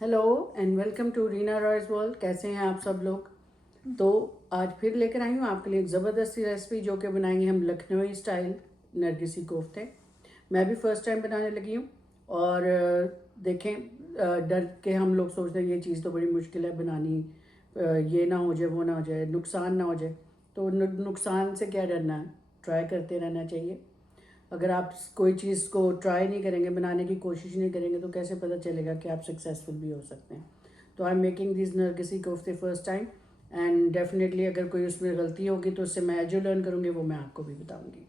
Hello and welcome to Reena Roy's world. कैसे हैं आप सब लोग। तो आज फिर लेकर आई हूँ आपके लिए एक ज़बरदस्ती रेसिपी जो कि बनाएंगे हम लखनवी स्टाइल नरगिसी कोफ्ते। मैं भी फर्स्ट टाइम बनाने लगी हूँ और देखें डर के हम लोग सोचते हैं ये चीज़ तो बड़ी मुश्किल है बनानी, ये ना हो जाए वो ना हो जाए नुकसान ना हो जाए। तो नुकसान से क्या डरना है, ट्राई करते रहना चाहिए। अगर आप कोई चीज़ को ट्राई नहीं करेंगे, बनाने की कोशिश नहीं करेंगे, तो कैसे पता चलेगा कि आप सक्सेसफुल भी हो सकते हैं। तो आई एम मेकिंग दिस नरगिसी कोफ्ते फर्स्ट टाइम एंड डेफिनेटली अगर कोई उसमें गलती होगी तो उससे मैं जो लर्न करूँगी वो मैं आपको भी बताऊँगी।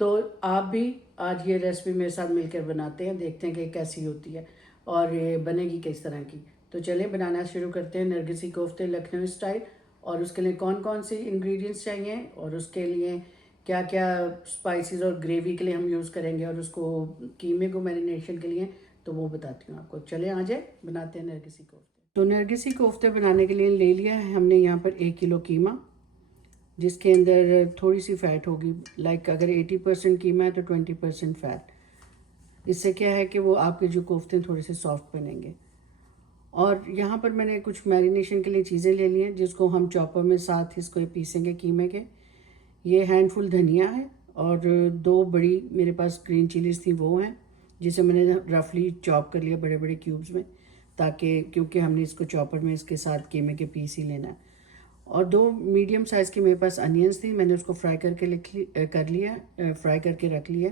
तो आप भी आज ये रेसिपी मेरे साथ मिलकर बनाते हैं, देखते हैं कि कैसी होती है और ये बनेगी किस तरह की। तो चलिए बनाना शुरू करते हैं नरगिसी कोफ्ते लखनऊ स्टाइल। और उसके लिए कौन कौन सी इंग्रेडिएंट्स चाहिए और उसके लिए क्या क्या स्पाइसेस और ग्रेवी के लिए हम यूज़ करेंगे और उसको कीमे को मैरिनेशन के लिए, तो वो बताती हूँ आपको। चले आ जाए बनाते हैं नरगिसी कोफ्ते। तो नरगिसी कोफ्ते बनाने के लिए ले लिया है हमने यहाँ पर 1 किलो कीमा, जिसके अंदर थोड़ी सी फ़ैट होगी। लाइक अगर 80% कीमा है तो 20% फ़ैट। इससे क्या है कि वो आपके जो कोफ्ते हैं थोड़े से सॉफ्ट बनेंगे। और यहाँ पर मैंने कुछ मैरिनेशन के लिए चीज़ें ले ली हैं जिसको हम चॉपर में साथ इसको पीसेंगे कीमे के। ये हैंडफुल धनिया है और 2 बड़ी मेरे पास ग्रीन चिलीज़ थी वो हैं, जिसे मैंने रफली चॉप कर लिया बड़े बड़े क्यूब्स में, ताकि क्योंकि हमने इसको चॉपर में इसके साथ कीमे के पीस ही लेना है। और 2 मीडियम साइज़ की मेरे पास अनियंस थी, मैंने उसको फ्राई करके कर लिया, फ्राई करके रख लिया।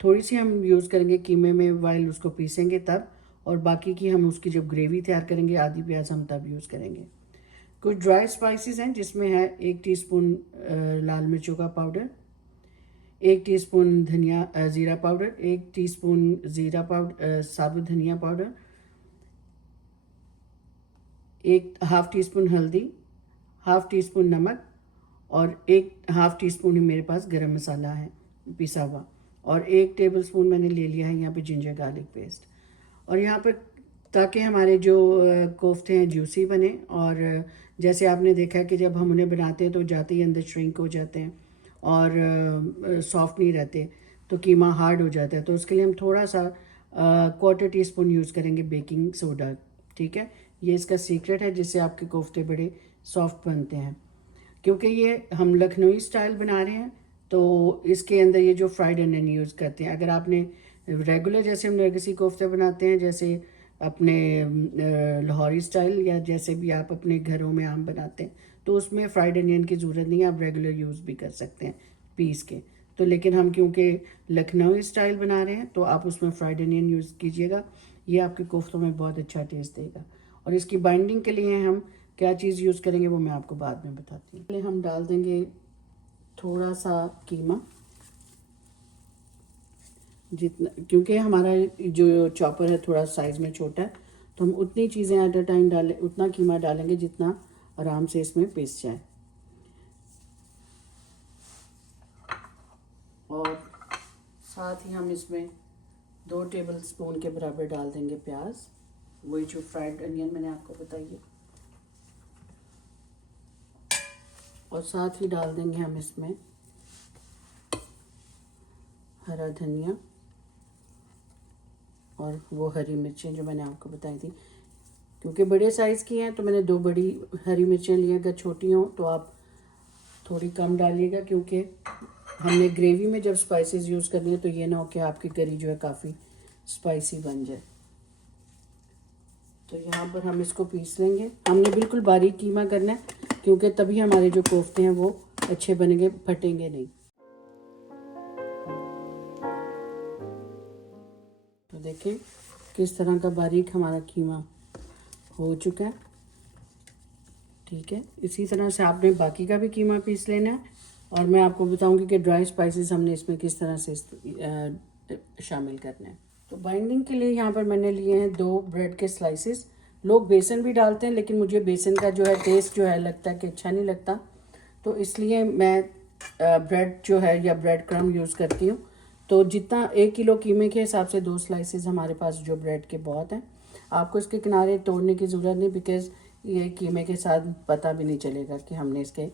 थोड़ी सी हम यूज़ करेंगे कीमे में वाइल उसको पीसेंगे तब, और बाकी की हम उसकी जब ग्रेवी तैयार करेंगे आधी प्याज हम तब यूज़ करेंगे। कुछ ड्राई स्पाइसेस हैं जिसमें है 1 टीस्पून लाल मिर्चों का पाउडर, 1 टीस्पून धनिया ज़ीरा पाउडर, 1 टीस्पून ज़ीरा पाउडर साबुत धनिया पाउडर, 1 हाफ़ टी स्पून हल्दी, हाफ़ टी स्पून नमक और 1 हाफ़ टी स्पून ही मेरे पास गरम मसाला है पिसा हुआ, और 1 टेबल स्पून मैंने ले लिया है यहाँ पे जिंजर गार्लिक पेस्ट। और यहाँ पर ताकि हमारे जो कोफ्ते हैं जूसी बने, और जैसे आपने देखा है कि जब हम उन्हें बनाते हैं तो जाते ही अंदर श्रिंक हो जाते हैं और सॉफ्ट नहीं रहते, तो कीमा हार्ड हो जाता है। तो उसके लिए हम थोड़ा सा क्वार्टर टी स्पून यूज़ करेंगे बेकिंग सोडा। ठीक है, ये इसका सीक्रेट है जिससे आपके कोफ्ते बड़े सॉफ्ट बनते हैं। क्योंकि ये हम लखनवी स्टाइल बना रहे हैं तो इसके अंदर ये जो फ्राइड अनियन यूज़ करते हैं। अगर आपने रेगुलर जैसे हम नरगिसी कोफ्ते बनाते हैं, जैसे अपने लाहौरी स्टाइल या जैसे भी आप अपने घरों में आम बनाते हैं, तो उसमें फ्राइड अनियन की ज़रूरत नहीं है, आप रेगुलर यूज़ भी कर सकते हैं पीस के। तो लेकिन हम क्योंकि लखनवी स्टाइल बना रहे हैं तो आप उसमें फ्राइड अनियन यूज़ कीजिएगा, ये आपके कोफ्तों में बहुत अच्छा टेस्ट देगा। और इसकी बाइंडिंग के लिए हम क्या चीज़ यूज़ करेंगे वो मैं आपको बाद में बताती हूँ। पहले हम डाल देंगे थोड़ा सा कीमा, जितना क्योंकि हमारा जो चॉपर है थोड़ा साइज़ में छोटा है, तो हम उतनी चीज़ें एट अ टाइम डालें, उतना कीमा डालेंगे जितना आराम से इसमें पिस जाए। और साथ ही हम इसमें 2 टेबल स्पून के बराबर डाल देंगे प्याज, वही जो फ्राइड अनियन मैंने आपको बताई है। और साथ ही डाल देंगे हम इसमें हरा धनिया और वो हरी मिर्चें जो मैंने आपको बताई थी। क्योंकि बड़े साइज़ की हैं तो मैंने 2 बड़ी हरी मिर्चें ली हैं। अगर छोटी हों तो आप थोड़ी कम डालिएगा, क्योंकि हमने ग्रेवी में जब स्पाइसेस यूज़ करनी है तो ये ना हो कि आपकी करी जो है काफ़ी स्पाइसी बन जाए। तो यहाँ पर हम इसको पीस लेंगे। हमने बिल्कुल बारीक कीमा करना है क्योंकि तभी हमारे जो कोफ्ते हैं वो अच्छे बनेंगे, फटेंगे नहीं। तो देखें किस तरह का बारीक हमारा कीमा हो चुका है। ठीक है, इसी तरह से आपने बाकी का भी कीमा पीस लेना है, और मैं आपको बताऊंगी कि ड्राई स्पाइसेस हमने इसमें किस तरह से शामिल करने हैं। तो बाइंडिंग के लिए यहाँ पर मैंने लिए हैं 2 ब्रेड के स्लाइसेस। लोग बेसन भी डालते हैं लेकिन मुझे बेसन का जो है टेस्ट जो है लगता है कि अच्छा नहीं लगता, तो इसलिए मैं ब्रेड जो है या ब्रेड क्रम यूज़ करती हूँ। तो जितना 1 किलो कीमे के हिसाब से 2 स्लाइसेस हमारे पास जो ब्रेड के बहुत हैं। आपको इसके किनारे तोड़ने की ज़रूरत नहीं, बिकॉज़ ये कीमे के साथ पता भी नहीं चलेगा कि हमने इसके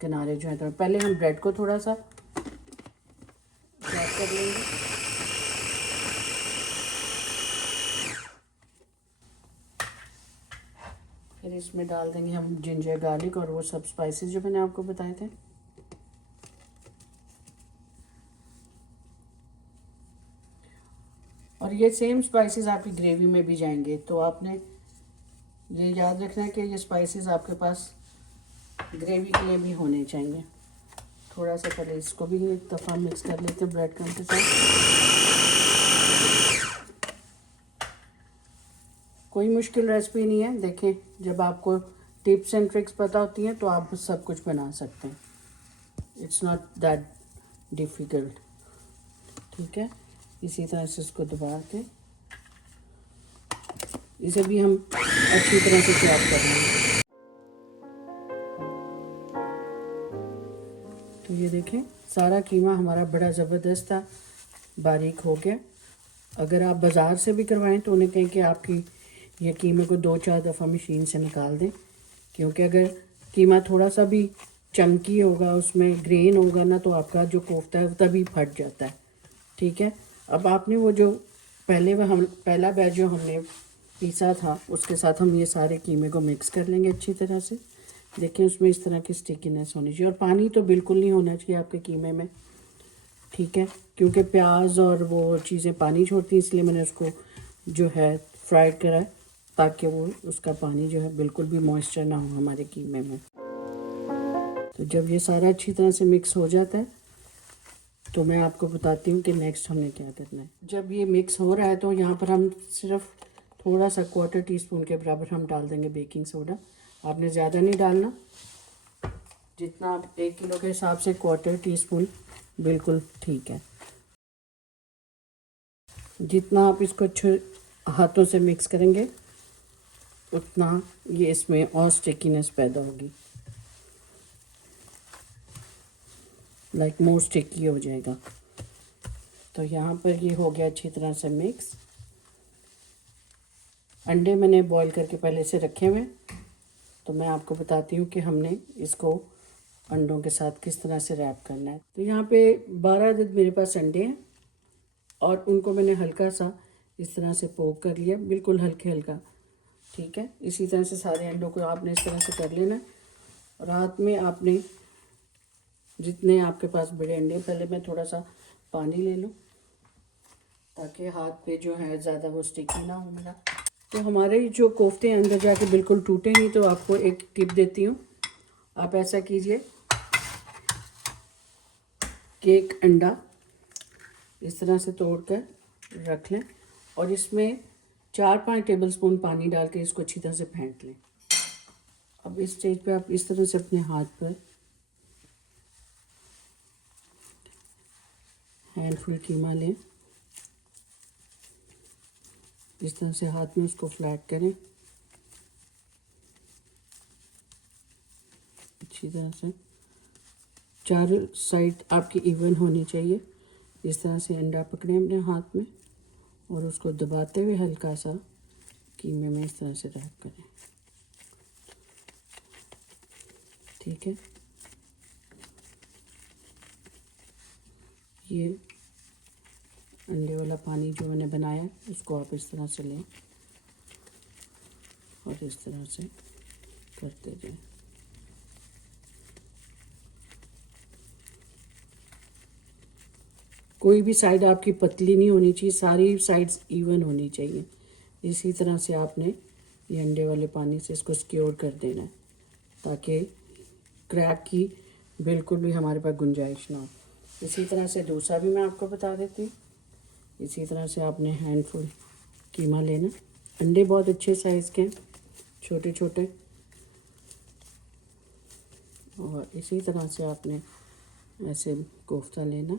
किनारे जो है। तो पहले हम ब्रेड को थोड़ा सा फ्राई कर लेंगे। फिर इसमें डाल देंगे हम जिंजर गार्लिक और वो सब स्पाइसेस जो मैंने आपको बताए थे। और ये सेम स्पाइसेस आपकी ग्रेवी में भी जाएंगे, तो आपने ये याद रखना है कि ये स्पाइसेस आपके पास ग्रेवी के लिए भी होने चाहिए। थोड़ा सा पहले इसको भी एक दफ़ा मिक्स कर लेते हैं ब्रेड क्रम्ब के साथ। कोई मुश्किल रेसिपी नहीं है, देखें जब आपको टिप्स एंड ट्रिक्स पता होती हैं तो आप सब कुछ बना सकते हैं। It's not that difficult. ठीक है, इसी तरह से इसको दबा के इसे भी हम अच्छी तरह से चॉप कर लेंगे। तो ये देखें सारा कीमा हमारा बड़ा ज़बरदस्त था, बारीक हो गया। अगर आप बाज़ार से भी करवाएं तो उन्हें कहें कि आपकी ये कीमे को 2-4 दफ़ा मशीन से निकाल दें, क्योंकि अगर कीमा थोड़ा सा भी चमकी होगा, उसमें ग्रेन होगा ना, तो आपका जो कोफ्ता है वो तभी फट जाता है। ठीक है, अब आपने वो जो पहला बैच जो हमने पीसा था उसके साथ हम ये सारे कीमे को मिक्स कर लेंगे अच्छी तरह से। देखें उसमें इस तरह की स्टिकीनेस होनी चाहिए, और पानी तो बिल्कुल नहीं होना चाहिए आपके कीमे में। ठीक है, क्योंकि प्याज और वो चीज़ें पानी छोड़ती हैं, इसलिए मैंने उसको जो है फ्राइड करा है, ताकि वो उसका पानी जो है बिल्कुल भी मॉइस्चर ना हो हमारे कीमे में। तो जब ये सारा अच्छी तरह से मिक्स हो जाता है तो मैं आपको बताती हूँ कि नेक्स्ट हमने क्या करना है। जब ये मिक्स हो रहा है तो यहाँ पर हम सिर्फ थोड़ा सा 1/4 टीस्पून के बराबर हम डाल देंगे बेकिंग सोडा। आपने ज़्यादा नहीं डालना, जितना 1 किलो के हिसाब से 1/4 टीस्पून बिल्कुल ठीक है। जितना आप इसको अच्छे हाथों से मिक्स करेंगे उतना ये इसमें और स्टिकीनेस पैदा होगी, लाइक मोर स्टिकी हो जाएगा। तो यहाँ पर ये हो गया अच्छी तरह से मिक्स। अंडे मैंने बॉईल करके पहले से रखे हुए, तो मैं आपको बताती हूँ कि हमने इसको अंडों के साथ किस तरह से रैप करना है। तो यहाँ पे 12 अदद मेरे पास अंडे हैं और उनको मैंने हल्का सा इस तरह से पोक कर लिया, बिल्कुल हल्का। ठीक है, इसी तरह से सारे अंडों को आपने इस तरह से कर लेना। और हाथ में आपने जितने आपके पास बड़े अंडे, पहले मैं थोड़ा सा पानी ले लूँ ताकि हाथ पे जो है ज़्यादा वो स्टिकी ना हो मेरा। तो हमारे जो कोफ्ते अंदर जाके बिल्कुल टूटे नहीं, तो आपको एक टिप देती हूँ। आप ऐसा कीजिए कि एक अंडा इस तरह से तोड़ कर रख लें और इसमें 4-5 टेबलस्पून पानी डाल के इसको अच्छी तरह से फेंट लें। अब इस स्टेज पे आप इस तरह से अपने हाथ पर हैंडफुल कीमा लें, इस तरह से हाथ में उसको फ्लैट करें अच्छी तरह से। चारों साइड आपकी इवन होनी चाहिए। इस तरह से अंडा पकड़ें अपने हाथ में और उसको दबाते हुए हल्का सा कीमे में इस तरह से रैप करें। ठीक है, ये अंडे वाला पानी जो मैंने बनाया उसको आप इस तरह से लें और इस तरह से करते जाएं। कोई भी साइड आपकी पतली नहीं होनी चाहिए, सारी साइड्स इवन होनी चाहिए। इसी तरह से आपने ये अंडे वाले पानी से इसको सिक्योर कर देना है ताकि क्रैक की बिल्कुल भी हमारे पास गुंजाइश ना हो। इसी तरह से दूसरा भी मैं आपको बता देती हूँ। इसी तरह से आपने हैंडफुल कीमा लेना। अंडे बहुत अच्छे साइज़ के हैं, छोटे छोटे, और इसी तरह से आपने ऐसे कोफ्ता लेना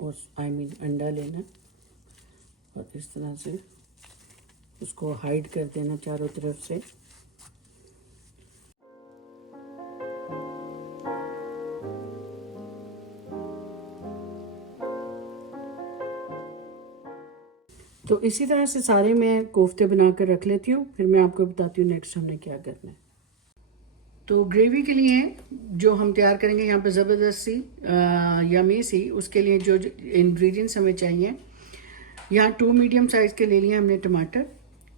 और अंडा लेना और इस तरह से उसको हाइड कर देना चारों तरफ से। तो इसी तरह से सारे मैं कोफ्ते बना कर रख लेती हूँ, फिर मैं आपको बताती हूँ नेक्स्ट हमने क्या करना है। तो ग्रेवी के लिए जो हम तैयार करेंगे यहाँ पे ज़बरदस्त सी यमी सी, उसके लिए जो इंग्रेडिएंट्स हमें चाहिए, यहाँ 2 मीडियम साइज़ के ले लिए हमने टमाटर,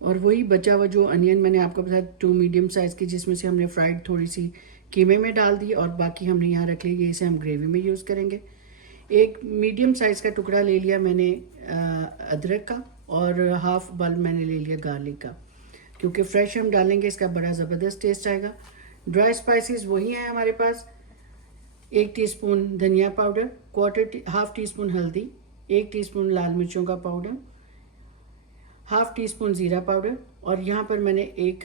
और वही बचा हुआ जो अनियन मैंने आपको बताया 2 मीडियम साइज़ की, जिसमें से हमने फ्राइड थोड़ी सी कीमे में डाल दी और बाकी हमने यहाँ रख ली, इसे हम ग्रेवी में यूज़ करेंगे। एक मीडियम साइज़ का टुकड़ा ले लिया मैंने अदरक का, और हाफ बल्ब मैंने ले लिया गार्लिक का, क्योंकि फ्रेश हम डालेंगे इसका बड़ा ज़बरदस्त टेस्ट आएगा। ड्राई स्पाइसेस वही हैं हमारे पास, 1 टीस्पून धनिया पाउडर, हाफ टी स्पून हल्दी, 1 टीस्पून लाल मिर्चों का पाउडर, हाफ टी स्पून ज़ीरा पाउडर, और यहाँ पर मैंने 1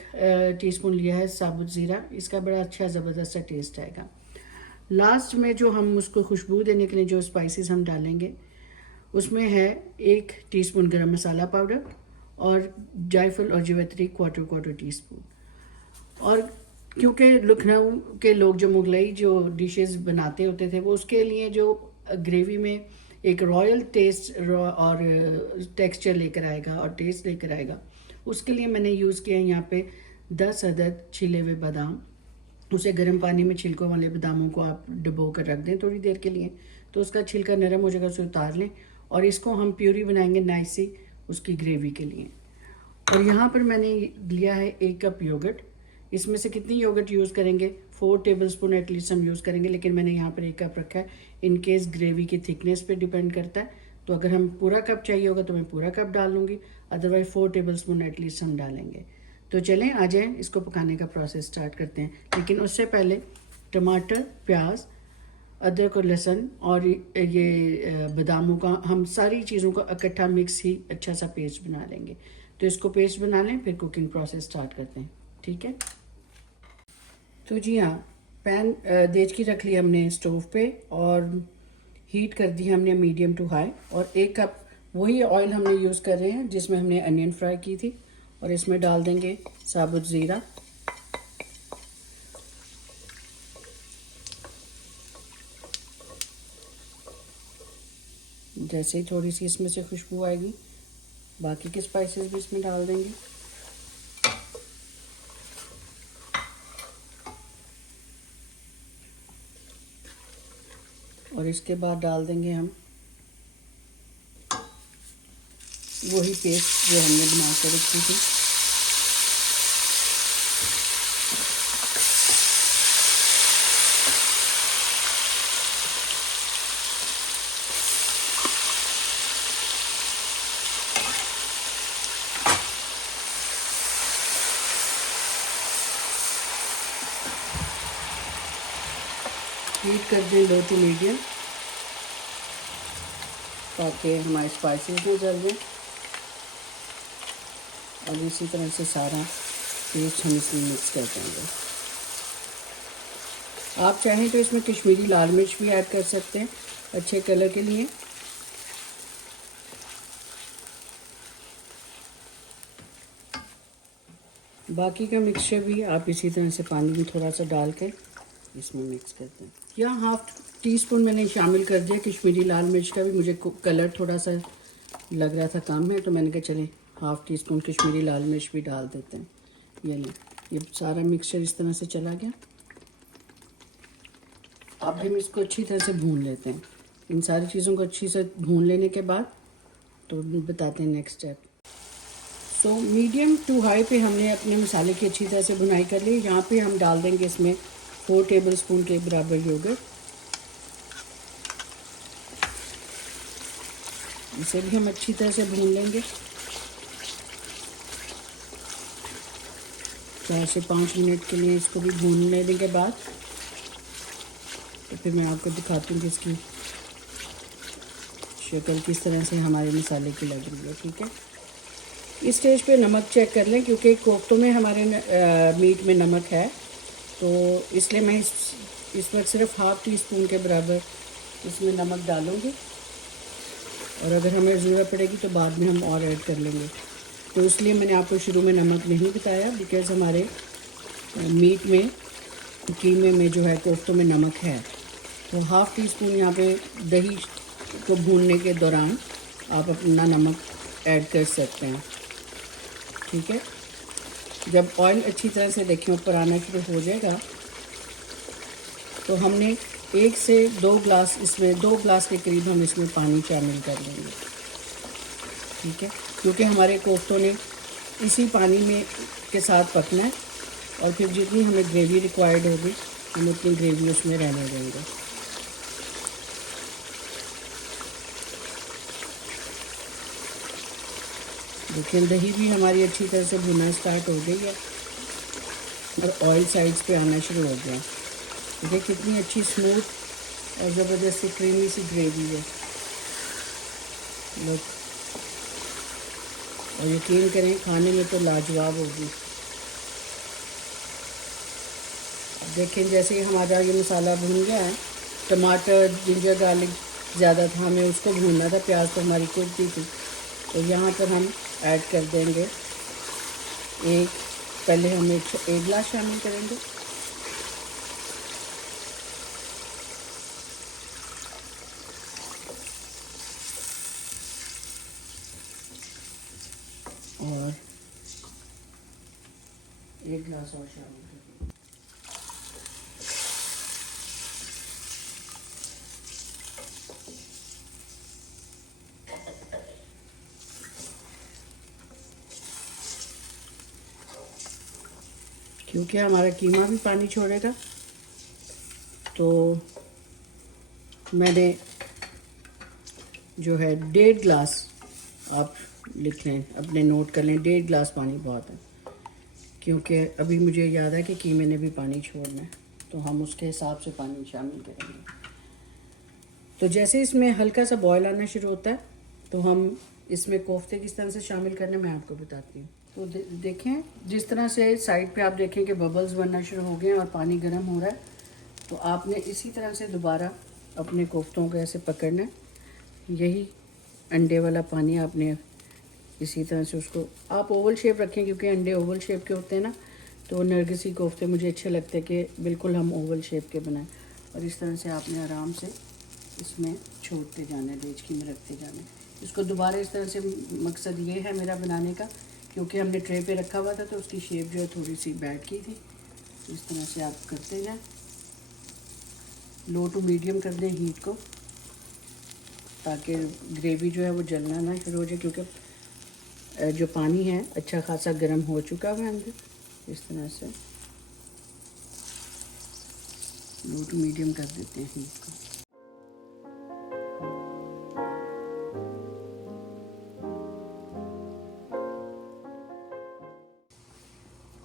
टीस्पून लिया है साबुत ज़ीरा। इसका बड़ा अच्छा ज़बरदस्त सा टेस्ट आएगा। लास्ट में जो हम उसको खुशबू देने के लिए जो स्पाइसेस हम डालेंगे उसमें है 1 टीस्पून गरम मसाला पाउडर और जायफल और जवित्री क्वार्टर टीस्पून। और क्योंकि लखनऊ के लोग जो मुगलई जो डिशेस बनाते होते थे वो उसके लिए जो ग्रेवी में एक रॉयल टेस्ट और टेक्सचर लेकर आएगा और टेस्ट लेकर आएगा, उसके लिए मैंने यूज़ किया है यहाँ पे 10 अदद छिले हुए बादाम। उसे गर्म पानी में छिलकों वाले बादामों को आप डुबो कर रख दें थोड़ी देर के लिए, तो उसका छिलका नरम हो जाएगा, उसे उतार लें और इसको हम प्यूरी बनाएंगे नाइस सी उसकी ग्रेवी के लिए। और यहाँ पर मैंने लिया है 1 कप योगर्ट। इसमें से कितनी योगर्ट यूज़ करेंगे, 4 टेबलस्पून एटलीस्ट हम यूज़ करेंगे, लेकिन मैंने यहाँ पर 1 कप रखा है। इन केस ग्रेवी की थिकनेस पे डिपेंड करता है, तो अगर हम पूरा कप चाहिए होगा तो मैं पूरा कप डाल लूँगी, अदरवाइज 4 टेबलस्पून एटलीस्ट हम डालेंगे। तो चलें आ जाएँ, इसको पकाने का प्रोसेस स्टार्ट करते हैं। लेकिन उससे पहले टमाटर, प्याज, अदरक और लहसुन और ये बादामों का हम सारी चीज़ों का इकट्ठा मिक्स ही अच्छा सा पेस्ट बना लेंगे। तो इसको पेस्ट बना लें, फिर कुकिंग प्रोसेस स्टार्ट करते हैं, ठीक है। तो जी हाँ, पैन देचकी रख लिया हमने स्टोव पे और हीट कर दी हमने मीडियम टू हाई, और 1 कप वही ऑयल हमने यूज़ कर रहे हैं जिसमें हमने अनियन फ्राई की थी, और इसमें डाल देंगे साबुत ज़ीरा, जैसे ही थोड़ी सी इसमें से खुशबू आएगी बाकी के स्पाइसेस भी इसमें डाल देंगे। और इसके बाद डाल देंगे हम वही पेस्ट जो हमने बना कर रखी थी। हीट कर दें लो टू मीडियम, ताकि हमारे स्पाइसेस ना जल जाएं, और इसी तरह से सारा पेस्ट हम इसमें मिक्स कर देंगे। आप चाहें तो इसमें कश्मीरी लाल मिर्च भी ऐड कर सकते हैं अच्छे कलर के लिए। बाकी का मिक्सचर भी आप इसी तरह से पानी में थोड़ा सा डाल के इसमें मिक्स कर दें। यहाँ हाफ टी स्पून मैंने शामिल कर दिया कश्मीरी लाल मिर्च का भी, मुझे कलर थोड़ा सा लग रहा था कम है, तो मैंने कहा चले हाफ टी स्पून कश्मीरी लाल मिर्च भी डाल देते हैं। ये लें, ये सारा मिक्सचर इस तरह से चला गया। अब हम इसको अच्छी तरह से भून लेते हैं। इन सारी चीज़ों को अच्छी से भून लेने के बाद तो बताते हैं next step. So medium to high पे हमने अपने मसाले की अच्छी तरह से भुनाई कर ली। यहाँ पे हम डाल देंगे इसमें 4 टेबलस्पून के बराबर योगर्ट। इसे भी हम अच्छी तरह से भून लेंगे 4 से 5 मिनट के लिए। इसको भी भून लेने के बाद तो फिर मैं आपको दिखाती हूँ कि इसकी शक्ल किस तरह से हमारे मसाले की लग रही है, ठीक है। इस स्टेज पे नमक चेक कर लें, क्योंकि कोफ्तों में हमारे मीट में नमक है, तो इसलिए मैं इस वक्त सिर्फ हाफ टी स्पून के बराबर इसमें नमक डालूँगी, और अगर हमें ज़रूरत पड़ेगी तो बाद में हम और ऐड कर लेंगे। तो इसलिए मैंने आपको शुरू में नमक नहीं बताया, बिकॉज़ हमारे मीट में कीमे में जो है कोफ्तों में नमक है। तो हाफ टी स्पून यहाँ पे दही को भूनने के दौरान आप अपना नमक ऐड कर सकते हैं, ठीक है। जब ऑयल अच्छी तरह से देखें ऊपर आना शुरू हो जाएगा तो हमने 1 से 2 ग्लास इसमें 2 ग्लास के करीब हम इसमें पानी शामिल कर लेंगे, ठीक है, क्योंकि हमारे कोफ्तों ने इसी पानी में के साथ पकना है और फिर जितनी हमें ग्रेवी रिक्वायर्ड होगी हम उतनी ग्रेवी उसमें रहने देंगे। देखिए दही भी हमारी अच्छी तरह से भुना स्टार्ट हो गई है और ऑयल साइड्स पे आना शुरू हो गया। देखिए कितनी अच्छी स्मूथ और ज़बरदस्त सी क्रीमी सी ग्रेवी है। लोग और यकीन करें खाने में तो लाजवाब होगी। देखें जैसे ही हमारा ये मसाला भून गया है, टमाटर जिंजर गार्लिक ज़्यादा था, हमें उसको भूनना था, प्याज तो हमारी कुटी थी। तो यहाँ पर हम ऐड कर देंगे पहले हम एक गिलास शामिल करेंगे। और 1 गिलास और शामिल करेंगे। क्योंकि हमारा कीमा भी पानी छोड़ेगा, तो मैंने जो है 1.5 गिलास, आप लिख लें अपने नोट कर लें, 1.5 गिलास पानी बहुत है। क्योंकि अभी मुझे याद है कि कीमे ने भी पानी छोड़ना है, तो हम उसके हिसाब से पानी शामिल करेंगे। तो जैसे इसमें हल्का सा बॉयल आना शुरू होता है तो हम इसमें कोफ्ते किस तरह से शामिल करने मैं आपको बताती हूँ। तो देखें जिस तरह से साइड पे आप देखें कि बबल्स बनना शुरू हो गए हैं और पानी गर्म हो रहा है, तो आपने इसी तरह से दोबारा अपने कोफ्तों को ऐसे पकड़ना है। यही अंडे वाला पानी आपने इसी तरह से उसको आप ओवल शेप रखें, क्योंकि अंडे ओवल शेप के होते हैं ना, तो नरगिसी कोफ्ते मुझे अच्छे लगते हैं कि बिल्कुल हम ओवल शेप के बनाएं। और इस तरह से आपने आराम से इसमें छोड़ते जाना है, डेचकी में रखते जाना है। इसको दोबारा इस तरह से, मकसद ये है मेरा बनाने का, क्योंकि हमने ट्रे पे रखा हुआ था तो उसकी शेप जो है थोड़ी सी बैठ की थी। इस तरह से आप करते जाएं, लो टू मीडियम कर दें हीट को, ताकि ग्रेवी जो है वो जलना ना शुरू हो जाए, क्योंकि जो पानी है अच्छा खासा गर्म हो चुका है अंदर। इस तरह से लो टू मीडियम कर देते हैं हीट को।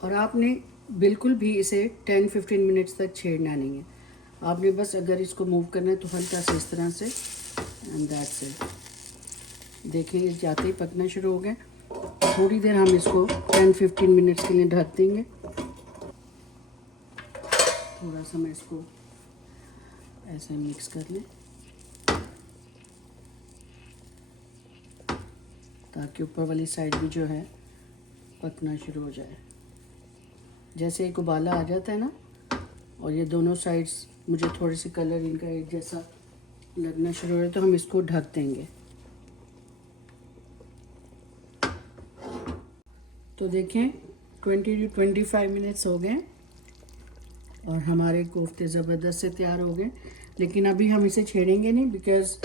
और आपने बिल्कुल भी इसे 10-15 मिनट्स तक छेड़ना नहीं है। आपने बस अगर इसको मूव करना है तो हल्का सा इस तरह से, एंड दैट्स इट। देखिए जाते ही पकना शुरू हो गया। थोड़ी देर हम इसको 10-15 मिनट्स के लिए ढक देंगे। थोड़ा सा मैं इसको ऐसे मिक्स कर लें ताकि ऊपर वाली साइड भी जो है पकना शुरू हो जाए। जैसे एक उबाला आ जाता है ना, और ये दोनों साइड्स मुझे थोड़ी सी कलर इनका एक जैसा लगना शुरू हो रहा है, तो हम इसको ढक देंगे। तो देखें 20-25 मिनट्स हो गए और हमारे कोफ्ते ज़बरदस्त से तैयार हो गए। लेकिन अभी हम इसे छेड़ेंगे नहीं, बिकॉज़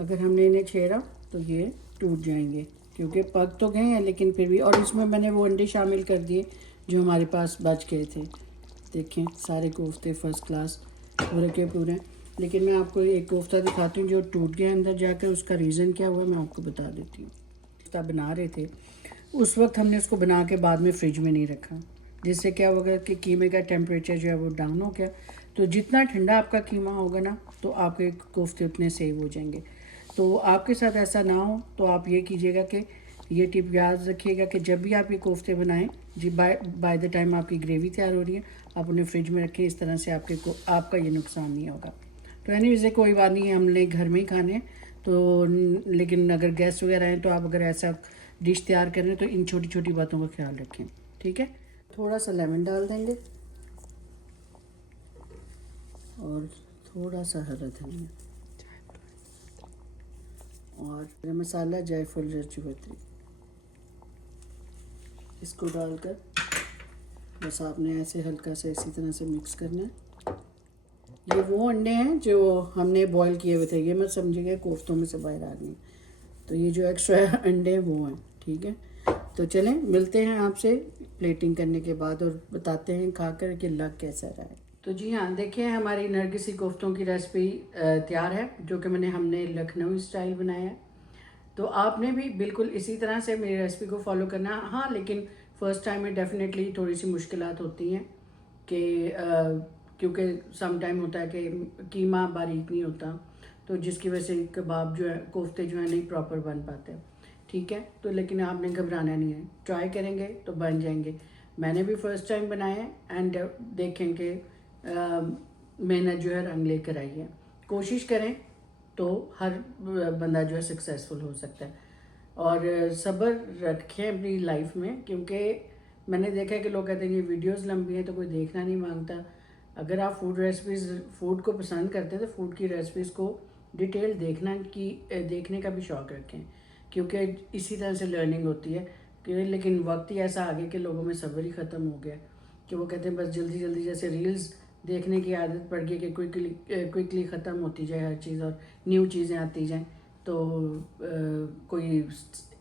अगर हमने इन्हें छेड़ा तो ये टूट जाएंगे, क्योंकि पक तो गए हैं लेकिन फिर भी। और इसमें मैंने वो अंडे शामिल कर दिए जो हमारे पास बच गए थे। देखें सारे कोफ्ते फर्स्ट क्लास पूरे के पूरे। लेकिन मैं आपको एक कोफ्ता दिखाती हूँ जो टूट गया अंदर जाकर। उसका रीज़न क्या हुआ मैं आपको बता देती हूँ। कोफ्ता बना रहे थे उस वक्त हमने उसको बना के बाद में फ्रिज में नहीं रखा, जिससे क्या होगा कि कीमे का टेम्परेचर जो है वो डाउन हो गया। तो जितना ठंडा आपका कीमा होगा ना, तो आपके कोफ्ते उतने सेव हो जाएंगे। तो आपके साथ ऐसा ना हो तो आप ये कीजिएगा कि ये टिप याद रखिएगा कि जब भी आप ये कोफ्ते बनाएं जी, बाय द टाइम आपकी ग्रेवी तैयार हो रही है आप उन्हें फ्रिज में रखें। इस तरह से आपका ये नुकसान नहीं होगा। तो एनीवेज कोई बात नहीं है, हमने घर में ही खाने हैं। तो लेकिन अगर गेस्ट वगैरह हैं तो आप अगर ऐसा डिश तैयार कर रहे हैं तो इन छोटी छोटी बातों का ख्याल रखें, ठीक है। थोड़ा सा लेमन डाल देंगे और थोड़ा सा हरा धनिया और गरम मसाला, जायफल, जैतून, इसको डालकर बस आपने ऐसे हल्का सा इसी तरह से मिक्स करना है। ये वो अंडे हैं जो हमने बॉईल किए हुए थे, ये मत समझिएगा कोफ्तों में से बाहर आ गए। तो ये जो एक्स्ट्रा अंडे हैं वो हैं, ठीक है। ठीक है, तो चलें मिलते हैं आपसे प्लेटिंग करने के बाद और बताते हैं खा कर कि लग कैसा रहा है। तो जी हाँ, देखिए हमारी नरगिसी कोफ्तों की रेसिपी तैयार है, जो कि हमने लखनऊ स्टाइल बनाया है। तो आपने भी बिल्कुल इसी तरह से मेरी रेसिपी को फॉलो करना। हाँ, लेकिन फ़र्स्ट टाइम में डेफिनेटली थोड़ी सी मुश्किलात होती हैं कि क्योंकि सम टाइम होता है कि कीमा बारीक नहीं होता, तो जिसकी वजह से कबाब जो है, कोफ्ते जो है नहीं प्रॉपर बन पाते। ठीक है, तो लेकिन आपने घबराना नहीं है, ट्राई करेंगे तो बन जाएंगे। मैंने भी फर्स्ट टाइम बनाए हैं एंड देखें कि मेहनत जो है रंग लेकर आई है। कोशिश करें तो हर बंदा जो है सक्सेसफुल हो सकता है। और सब्र रखें अपनी लाइफ में, क्योंकि मैंने देखा है कि लोग कहते हैं ये वीडियोस लंबी हैं तो कोई देखना नहीं मांगता। अगर आप फूड को पसंद करते हैं तो फूड की रेसिपीज़ को डिटेल देखने का भी शौक़ रखें, क्योंकि इसी तरह से लर्निंग होती है। कि लेकिन वक्त ही ऐसा आ गया कि लोगों में सब्र ही ख़त्म हो गया कि वो कहते हैं बस जल्दी जल्दी, जैसे रील्स देखने की आदत पड़ गई कि क्विकली ख़त्म होती जाए हर चीज़ और न्यू चीज़ें आती जाएं, तो कोई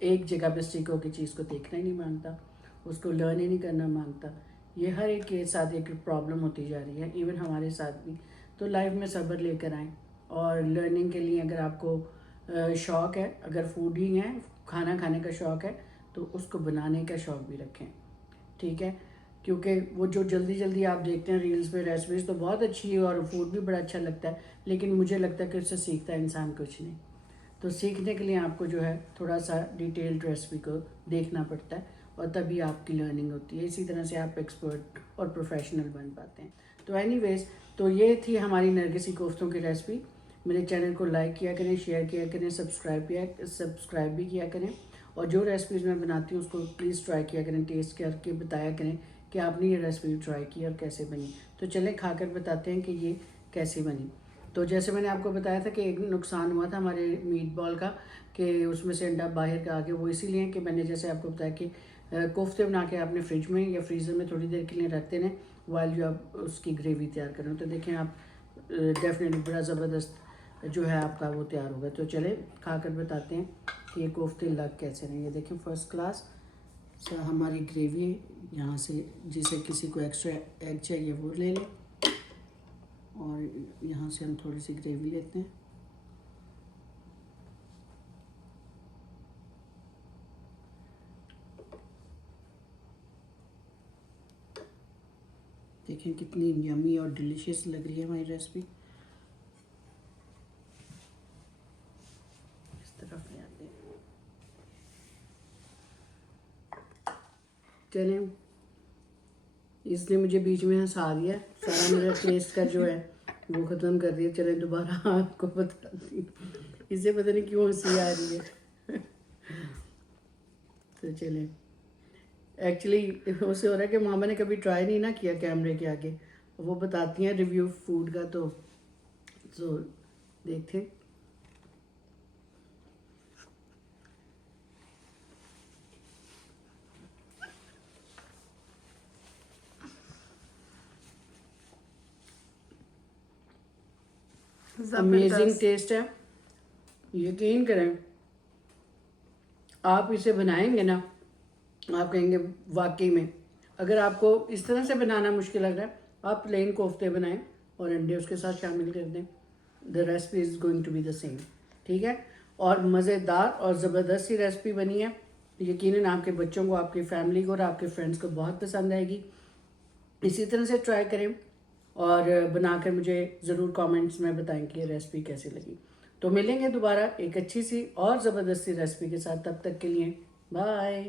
एक जगह पे स्टिक होकर चीज़ को देखना ही नहीं मांगता, उसको लर्न ही नहीं करना मांगता। ये हर एक के साथ एक प्रॉब्लम होती जा रही है, इवन हमारे साथ भी। तो लाइफ में सब्र लेकर आएँ और लर्निंग के लिए अगर आपको शौक़ है, अगर फूड ही है, खाना खाने का शौक़ है, तो उसको बनाने का शौक़ भी रखें। ठीक है, क्योंकि वो जो जल्दी जल्दी आप देखते हैं रील्स पे रेसिपीज़ तो बहुत अच्छी है और फूड भी बड़ा अच्छा लगता है, लेकिन मुझे लगता है कि उससे सीखता है इंसान कुछ नहीं। तो सीखने के लिए आपको जो है थोड़ा सा डिटेल्ड रेसिपी को देखना पड़ता है और तभी आपकी लर्निंग होती है। इसी तरह से आप एक्सपर्ट और प्रोफेशनल बन पाते हैं। तो एनीवेज, तो ये थी हमारी नरगिसी कोफ्तों की रेसिपी। मेरे चैनल को लाइक किया करें, शेयर किया करें, सब्सक्राइब भी किया करें, और जो रेसिपीज़ मैं बनाती हूँ उसको प्लीज़ ट्राई किया करें, टेस्ट करके बताया करें कि आपने ये रेसिपी ट्राई की और कैसे बनी। तो चलें खाकर बताते हैं कि ये कैसे बनी। तो जैसे मैंने आपको बताया था कि एक नुकसान हुआ था हमारे मीट बॉल का, कि उसमें से अंडा बाहर का आ गया। वो इसीलिए कि मैंने जैसे आपको बताया कि कोफ्ते बना के आपने फ्रिज में या फ्रीज़र में थोड़ी देर के लिए रख देना वाइल जो आप उसकी ग्रेवी तैयार करें। तो देखें आप डेफिनेटली बड़ा ज़बरदस्त जो है आपका वो तैयार होगा। तो चले खाकर बताते हैं कि ये कोफ्ते लग कैसे रहे। ये देखें फर्स्ट क्लास हमारी ग्रेवी। यहाँ से जिसे किसी को एक्स्ट्रा एग चाहिए वो ले लें, और यहाँ से हम थोड़ी सी ग्रेवी लेते हैं। देखें कितनी यमी और डिलीशियस लग रही है हमारी रेसिपी। इस तरफ ले आते हैं। चलें, इसलिए मुझे बीच में हंसा दिया, सारा मेरा टेस्ट का जो है वो ख़त्म कर दिया। चलें दोबारा आपको बताती हूँ, इससे पता नहीं क्यों हंसी आ रही है। तो चलें, एक्चुअली उससे हो रहा है कि मामा ने कभी ट्राई नहीं ना किया कैमरे के आगे, वो बताती हैं रिव्यू फूड का। तो देखते अमेजिंग टेस्ट है। यकीन करें, आप इसे बनाएंगे ना, आप कहेंगे वाकई में। अगर आपको इस तरह से बनाना मुश्किल लग रहा है, आप प्लेन कोफ्ते बनाएं और अंडे उसके साथ शामिल कर दें। The recipe is going to be the same. ठीक है, और मज़ेदार और ज़बरदस्त सी रेसिपी बनी है। यकीनन आपके बच्चों को, आपकी फैमिली को और आपके फ्रेंड्स को बहुत पसंद आएगी। इसी तरह से ट्राई करें और बनाकर मुझे ज़रूर कमेंट्स में बताएं कि ये रेसिपी कैसी लगी। तो मिलेंगे दोबारा एक अच्छी सी और ज़बरदस्त सी रेसिपी के साथ। तब तक के लिए बाय।